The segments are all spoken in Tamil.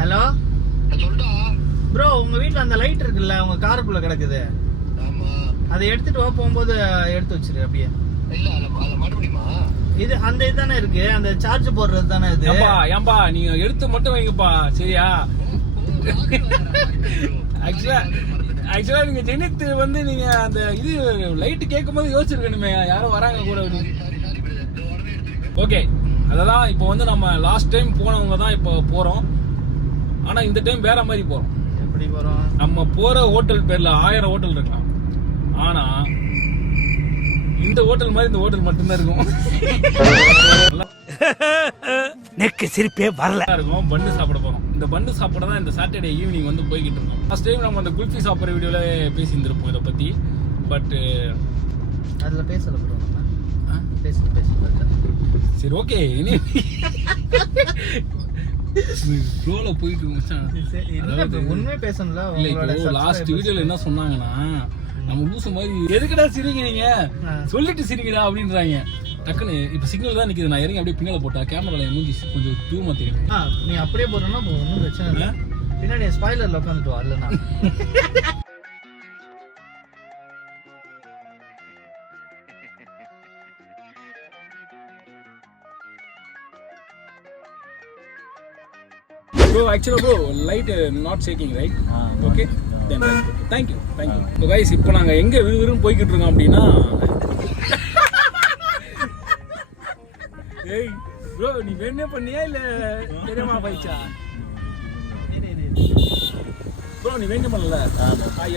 ஹலோ சொல்டா ப்ரோ, உங்க வீட்ல அந்த லைட் இருக்குல்ல, உங்க காருக்குள்ள கிடக்குது. ஆமா, அதை எடுத்துட்டு வா, போகும்போது எடுத்து வச்சிரு அப்படியே. இல்ல அத மாட்ட முடியுமா? இது அந்த இதுதானே இருக்கு, அந்த சார்ஜ் போடுறது தானே இது. ஏம்பா நீங்க எடுத்து மட்டும் வைங்கப்பா, சரியா? ஆக்சுவலா நீங்க ஜெனித் வந்து நீங்க அந்த இது லைட் கேட்கும் போது யோசிச்சிருக்கணுமே, யாரும் வராங்க கூட. ஓகே, அதெல்லாம் இப்போ வந்து நம்ம லாஸ்ட் டைம் போனவங்க தான் இப்போ போறோம். ஆனா இந்த டைம் வேற மாதிரி போறோம். எப்படி போறோம்? நம்ம போற ஹோட்டல் பேர்ல 1000 ஹோட்டல் இருக்கலாம், ஆனா இந்த ஹோட்டல் மாதிரி இந்த ஹோட்டல் மட்டும்தான் இருக்கும். நெக்கு சிரிப்பே வரல இருக்கும். பண்டு சாப்பிட போறோம். இந்த பண்டு சாப்பிட தான் இந்த சாட்டர்டே ஈவினிங் வந்து போய்கிட்டு இருக்கோம். லாஸ்ட் டைம் நம்ம அந்த குல்ஃபி சாப்பிட்ற வீடியோல பேசியிருந்திருப்போம் இதை பத்தி. பட் அதுல பேசல ப்ரோ, நம்ம பேசல. சரி, ஓகே. இனி ஃப்ளோல போயிட்டு உண்மையே பேசணும்ல. இல்ல, லாஸ்ட் வீடியோல என்ன சொன்னாங்கன்னா, நம்ம லூசு மாதிரி எதுக்குடா சிரிக்கிறீங்க, சொல்லிட்டு சிரிக்கடா அப்படின்றாங்க. டக்குன்னு இப்ப சிக்னல் தான் நிக்குது, நான் இறங்கி அப்படியே பின்னால போட்டா கேமரால மூஞ்சி கொஞ்சம் தூரமா தெரியும். நீ அப்படியே போறேன்னா ஒன்றும் பிரச்சனை இல்லை. பின்னாடி ஸ்பாய்லர்ல உட்காந்துட்டு வா. இல்லைன்னா bro, actually bro, light not shaking, right? Okay, then right. Thank you. So guys, இப்போ நாங்க எங்க விறுவிறுன்னு போய்கிட்டு இருக்கோம் அப்படின்னா, ஏய் bro, நீ வேணே பண்ணியா இல்ல தெரியுமா பைச்சா? bro, நீ வேணே பண்ணல?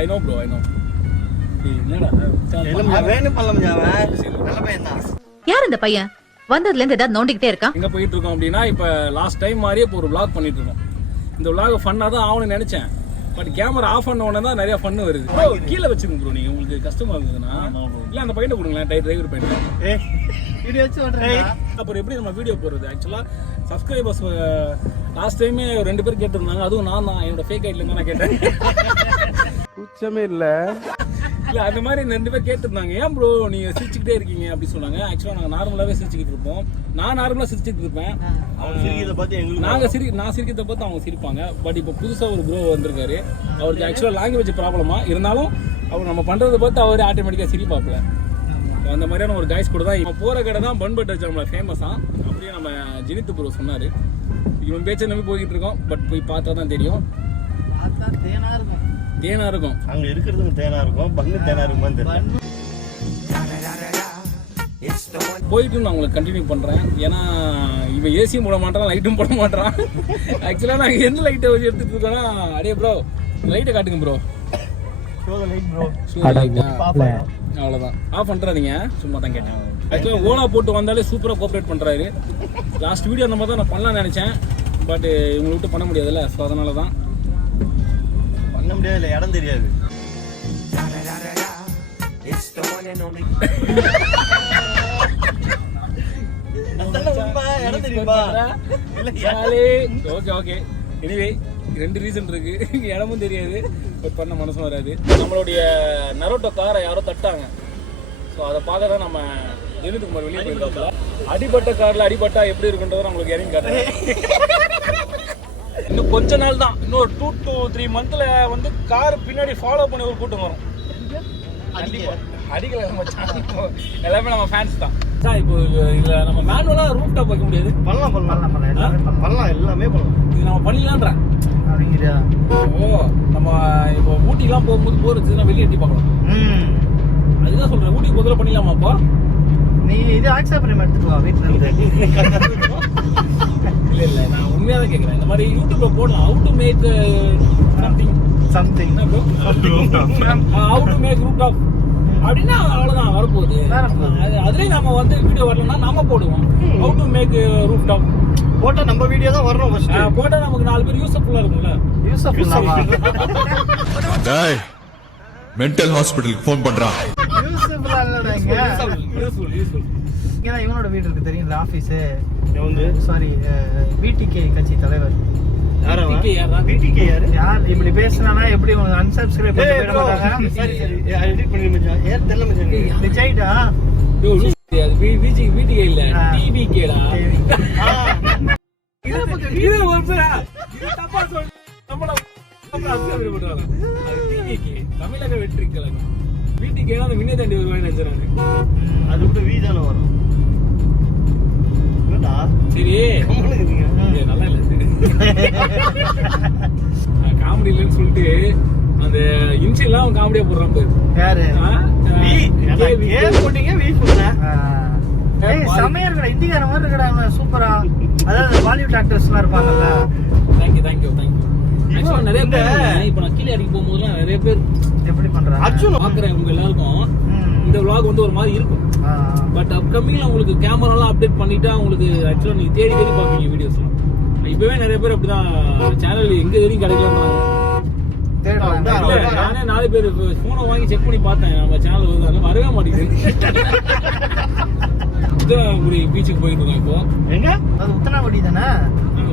I know bro, I know. என்னடா வேணும் பண்ணலாம் ஜாவ, நல்ல பையன் தான். யார் இந்த பையன்? வந்ததுல இருந்து ஏதாவது நோண்டிக்கிட்டே இருக்கான். எங்க போயிட்டு இருக்கோம் அப்படின்னா, இப்ப லாஸ்ட் டைம் மாதிரியே இப்போ ஒரு vlog பண்ணிட்டு இருக்கோம். இந்த vlog ஃபன்னா தான் ஆகணும்னு நினைச்சேன். பட் கேமரா ஆஃப் பண்ண உடனே தான் நிறைய ஃபன் வருது. ப்ரோ, கீழே வச்சுருங்க ப்ரோ, நீங்க உங்களுக்கு கஷ்டமா இருந்ததுன்னா. இல்ல அந்த பையனை கொடுங்களேன், டிரைவர் பையன். வீடியோ வச்சு ஓடுறேன். அப்புறம் எப்படி நம்ம வீடியோ போடுறது? ஆக்சுவலா சப்ஸ்கிரைபர்ஸ் லாஸ்ட் டைமே 2 பேர் கேட்டிருந்தாங்க. அதுவும் நான் தான் என்னோட ஃபேக் ஐடில இருந்து நான் கேட்டேன். உச்சமே இல்ல இல்ல, அந்த மாதிரி 2 பேர் கேட்டிருந்தாங்க, ஏன் ப்ரோ நீங்க சிரிச்சுக்கிட்டே இருக்கீங்க அப்படி சொன்னாங்க. ஆக்சுவலா நாங்க நார்மலாவே சிரிச்சுக்கிட்டு இருப்போம். நான் நார்மலா சிரிச்சுட்டு இருப்பேன். நான் சிரிக்கிறத பார்த்து அவங்க சிரிப்பாங்க. பட் இப்போ புதுசா ஒரு ப்ரோ வந்திருக்காரு. அவருக்கு ஆக்சுவலா லாங்குவேஜ் ப்ராப்ளமா இருந்தாலும் அவர் நம்ம பண்றதை பார்த்து அவர் ஆட்டோமேட்டிக்கா சிரிப்பாப்ல. அந்த மாதிரியான ஒரு கைஸ் கூட தான் இப்போ போற கடை தான் பன் பட்டர் ஜாம்ல ஃபேமஸா. அப்படியே நம்ம ஜெனித் ப்ரோ சொன்னாரு. இவன் பேச்சை நம்பி போய்கிட்டு இருக்கோம். பட் போய் பார்த்தா தான் தெரியும். தேனா இருக்கும் அங்க இருக்கிறது, தேனா இருக்கும். பன்னு தேனா இருக்குமான்னு தெரியல. போயிட்டு நான் உங்களுக்கு கண்டினியூ பண்றேன். ஏன்னா இவன் ஏசியும் போட மாட்டான், லைட்டும் போட மாட்டான். ஆக்சுவலா நாங்க எந்த லைட்டை வச்சு எடுத்துட்டு இருக்கோம்னா, அடே ப்ரோ லைட்டை காட்டுங்க ப்ரோ. அவ்வளவுதான், ஆஃப் பண்றாதீங்க, சும்மா தான் கேட்டேன். ஆக்சுவலா ஓலா போட்டு வந்தாலே சூப்பரா கோஆப்ரேட் பண்றாரு. லாஸ்ட் வீடியோ அந்த மாதிரி தான் நான் பண்ணலாம்னு நினைச்சேன். பட் இவங்களை விட்டு பண்ண முடியாதுல்ல, ஸோ அதனால தான் பண்ண முடியாது. இல்லை, இடம் தெரியாது. ஓகே. எனிவே 2 ரீசன் இருக்கு. இடமும் தெரியாது, பட் பண்ண மனசும் வராது. நம்மளுடைய நரோட்டோ காரை யாரோ தட்டாங்க. ஸோ அதை பார்க்க தான் நம்ம ஜெனித் குமார் வெளியே போயிருக்காங்க. அடிபட்ட கார்ல அடிபட்டா எப்படி இருக்குன்றதை நம்மளுக்கு இறங்கி காட்டுறேன். இன்னும் கொஞ்ச நாள் தான், இன்னொரு 2 to 3 மந்த்ல வந்து கார் பின்னாடி ஃபாலோ பண்ணி ஒரு கூட்டம் வரும். அடிக்கல எல்லாமே நம்ம ஃபேன்ஸ் தான். இப்போ இதுல நம்ம மேனுவலா ரூஃப் டாப் வைக்க முடியாது. பண்ணலாம், எல்லாமே பண்ணலாம். இது நம்ம பண்ணிக்கலாம்ன்றேன். ஓ, நம்ம இப்போ ஊட்டிலாம் போகும்போது போர் வச்சுன்னா வெளியே எட்டி பார்க்கலாம். அதுதான் சொல்றேன், ஊட்டி பொதுவாக பண்ணிடலாமாப்பா? நீ இது ஆக்செப்ட் பண்ணி எடுத்துட்டு வா வீட்டுல இருந்து. இல்ல, நான் உண்மையா தான் கேட்கறேன். இந்த மாதிரி யூடியூப்ல போடலாம், how to make something how to make roof top அப்படின்னா அவ்வளவுதான் வரப்போகுது. அதுலயும் நம்ம வந்து வீடியோ வரலன்னா நாம போடுவோம். How to make roof top போட்டா நம்ம வீடியோ தான் வரணும். ஃபர்ஸ்ட் போட்டா நமக்கு 4 பேர் யூஸ்ஃபுல்லா இருக்கும்ல. டேய், மென்டல் ஹாஸ்பிடலுக்கு ஃபோன் பண்றா. யூஸ்ஃபுல்லா இல்லடா. இங்க தான் இவனோட வீடு இருக்கு, தெரியுங்களா? ஆபீஸ் வந்து சாரி, விடிகே கட்சி தலைவர். யார் இப்படி பேசினா எப்படி அன்சப்ஸ்கிரைப் பண்ண மாட்டாங்க? சரி எடிட் பண்ணி மச்சான். ஏன் தெரியல மச்சான். விஜய்டா அது விடிகே இல்ல, டிவிகேடா. இது தப்பா சொல்லு. நம்மள அசிங்கப்படி போட்டுறாங்க. அது டிவிக்கு தமிழக வெற்றி கழகம். வீட்டுக்கு ஏதாவது விண்ணை தாண்டி வருவாங்க நினைச்சாங்க. அது விட்டு வீ தானே வரும். என்னடா? சரி கம்முனு இருக்கீங்க. இது நல்லா இல்ல. காமெடி இல்லைன்னு சொல்லிட்டு அந்த இன்சியெல்லாம் அவன் காமெடியா போடுறான் பாரு. யாரு வீ. ஏன்னா ஏ போட்டீங்க வீ போட்டேன். ஏய் செமையா இருக்கடா, இந்திக்கார மாதிரி இருக்கடா, சூப்பரா. அதாவது பாலிவுட் ஆக்டர்ஸ் எல்லாம் இருப்பாங்கல்ல. தேங்க்யூ ஆக்சுவலா நிறைய பேர் இப்ப நான் கீழே இறங்கி போகும்போதுலாம் நிறைய பேர் எப்படி பண்றாங்க அர்ஜுன் பாக்குறேன். உங்க எல்லாருக்கும் இந்த vlog வந்து ஒரு மாதிரி இருக்கும். பட் அப்கமிங்ல உங்களுக்கு கேமராலாம் அப்டேட் பண்ணிட்டு உங்களுக்கு ஆக்சுவலா நீங்க தேடி பாப்பீங்க வீடியோஸ்லாம். இப்பவே நிறைய பேர் அப்படிதான் சேனல் எங்க வரைக்கும் கிடைக்கலன்றாங்க. நானே 4 பேர் போனை வாங்கி செக் பண்ணி பார்த்தேன், நம்ம சேனல் வருது, வரவே மாட்டேங்குது. உத்தரகுடி பீச்சுக்கு போயிட்டு இருக்கோம் இப்போ. எங்க? அது உத்தனாவடி தானே?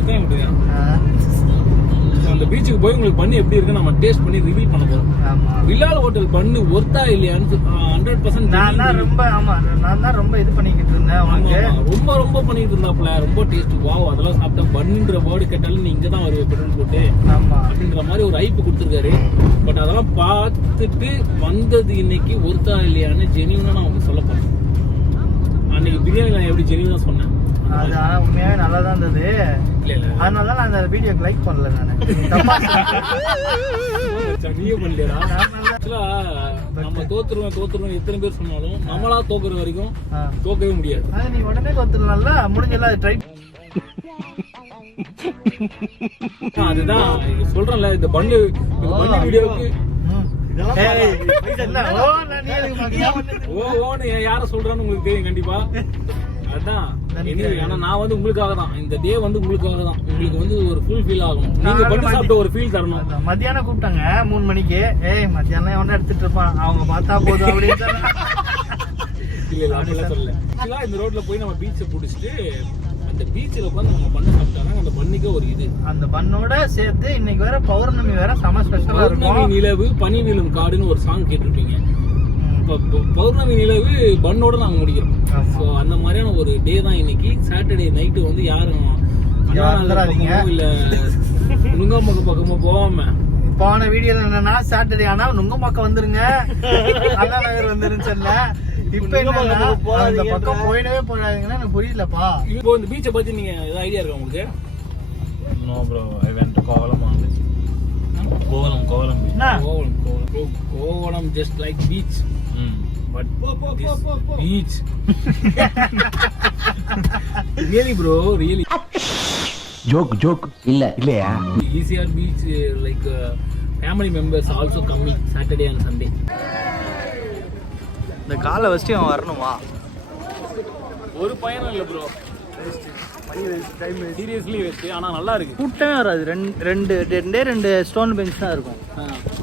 உத்தரகுடி தான். அந்த பீச்சுக்கு போய் உங்களுக்கு பண்ணி எப்படி இருக்கு நம்ம டேஸ்ட் பண்ணி ரிவ்யூ பண்ண போறோம். வில்லால் ஹோட்டல் பண்ணு ஒர்த்தா இல்லையான்னு 100% நான் தான் ரொம்ப இது பண்ணிக்கிட்டு இருந்தேன். ரொம்ப பண்ணிட்டு இருந்தாப்ல. ரொம்ப டேஸ்ட் வாவ், அதெல்லாம் சாப்பிட்டா பண்ணுன்ற வேர்டு கேட்டாலும் நீ இங்க தான் வருவே பெட்ரோல் போட்டு அப்படின்ற மாதிரி ஒரு ஐப்பு கொடுத்துருக்காரு. பட் அதெல்லாம் பார்த்துட்டு வந்தது இன்னைக்கு ஒர்த்தா இல்லையான்னு ஜெனியூனா நான் உங்களுக்கு சொல்ல போறேன். அன்னைக்கு பிரியாணி நான் எப்படி ஜெனியூனா சொன்னேன், அது உண்மையாவே நல்லா தான் இருந்தது. அதனால நான் அந்த வீடியோக்கு லைக் பண்ணல. நீயே பண்ணலையா? நம்ம தோத்துருவோம் எத்தனை பேர் சொன்னாலும் நம்மளா தோக்குற வரைக்கும் தோக்கவே முடியாது. நீ உடனே தோத்துடலாம்ல, முடிஞ்சல ட்ரை. அதுதான் சொல்றேன்ல, இந்த பண்ணு வீடியோவுக்கு யார சொல்றான்னு உங்களுக்கு தெரியும் கண்டிப்பா. அதான் ஏன்னா நான் வந்து உங்களுக்காக தான், இந்த டே வந்து உங்களுக்காக தான். உங்களுக்கு வந்து ஒரு ஃபுல் ஃபீல் ஆகும், நீங்க பண்ணி சாப்பிட்ட ஒரு ஃபீல் தரணும். மத்தியானம் கூப்பிட்டாங்க 3 மணிக்கு. மத்தியானம் எவனா எடுத்துட்டு இருப்பான், அவங்க பார்த்தா போதும் அப்படின்னு. இல்ல அப்படிலாம் சொல்லல. ஆக்சுவலா இந்த ரோட்ல போய் நம்ம பீச்சை பிடிச்சிட்டு அந்த பீச்சில் உட்காந்து நம்ம பண்ண சாப்பிட்டாங்க. அந்த பண்ணிக்க ஒரு இது, அந்த பண்ணோட சேர்த்து இன்னைக்கு வேற பௌர்ணமி வேற செம ஸ்பெஷலா இருக்கும். பௌர்ணமி நிலவு பனி வீழும் காடுன்னு ஒரு சாங் கேட்டிருப்பீங்க. பௌர்ணமி நிலவு பண்ணோட நாங்க முடிக்கிறோம். ஸோ அந்த மாதிரியான ஒரு டே தான் இன்னைக்கு. சாட்டர்டே நைட்டு வந்து யாரும் இல்ல நுங்கம்பாக்கம் பக்கமா போகாம போன வீடியோல என்னன்னா சாட்டர்டே ஆனா நுங்கம்பாக்கம் வந்துருங்க, அண்ணா நகர் வந்துருச்சுல்ல. இப்ப என்னன்னா அந்த பக்கம் போயிடவே போயிடாதீங்கன்னா எனக்கு புரியலப்பா. இப்போ இந்த பீச்சை பத்தி நீங்க ஏதாவது ஐடியா இருக்கா உங்களுக்கு? No bro, I went to Kovalam only. Kovalam beach. Kovalam just like beach. But this beach really bro, really joke இல்லையா? ECR beach like family members also coming Saturday and Sunday. இந்த காலை வச்சு அவன் வரணுமா? ஒரு பயனும் இல்லை ப்ரோ, சீரியஸ்லி வேஸ்ட். ஆனால் நல்லா இருக்கு, கூட்டமே வராது. ரெண்டு ஸ்டோன் பெஞ்ச் தான் இருக்கும்.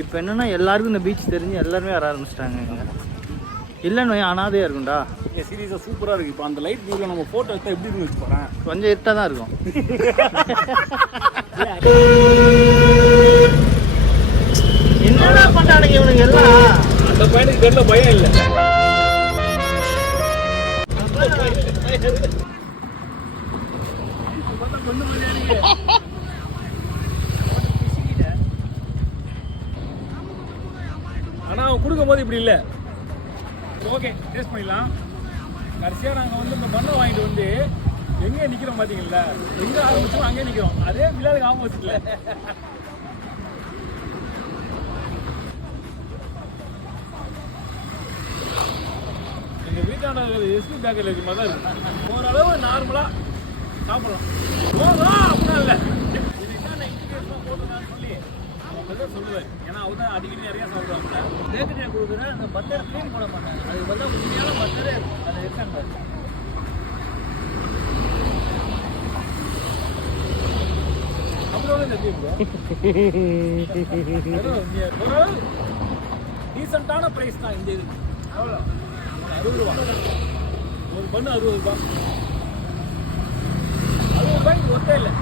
இப்போ என்னன்னா எல்லாருக்கும் இந்த பீச் தெரிஞ்சு எல்லாருமே வர ஆரம்பிச்சிட்டாங்க. இல்லைன்னு அனாதையா இருக்கும்டா. சீரியஸாக சூப்பராக இருக்கு. இப்போ அந்த லைட் வியூவில் நம்ம ஃபோட்டோ எடுத்தால் எப்படி இருக்கு வச்சு போகிறேன், கொஞ்சம் இருட்டாக தான் இருக்கும். என்னடா பண்ணானுங்க இவனுங்க எல்லாம்? அந்த பையனுக்கு தெரியல, பயம் இல்லை. ஆனா அவன் கொடுக்கும் போது இப்படி இல்லை. ஓகே, டேஸ்ட் பண்ணிடலாம். கடைசியா நாங்க வந்து இந்த பண்ணை வாங்கிட்டு வந்து எங்க நிக்கிறோம் பாத்தீங்களா, எங்க ஆரம்பிச்சோம் அங்கே நிக்கிறோம். அதே விழாவுக்கு ஆப்போசிட்ல. எங்க வீட்டான எஸ்பி பேக்கரில் இருக்க மாதிரி தான் இருக்கு. ஓரளவு நார்மலா சாப்பிடலாம். அப்படின்னா இல்லை, இதுதான் நான் இன்டிகேஷன் போட்டுருந்தான்னு சொல்லி அவன் சொல்லுவேன். ஏன்னா அவர் தான் அடிக்கடி நிறைய சாப்பிடுவாங்க. பேக்கரியை கொடுக்குறேன், அந்த பட்டர் க்ளீன் பண்ண மாட்டாங்க. அது பார்த்தா உண்மையான பட்டரே அது இருக்காங்க. ஒரு டீசெண்டான பிரைஸ் தான் இந்த இது. எவ்வளோ? 60 ரூபா ஒரு பண்ணு. 60 ரூபா. 60 ரூபாய்க்கு ஒத்தே இல்லை.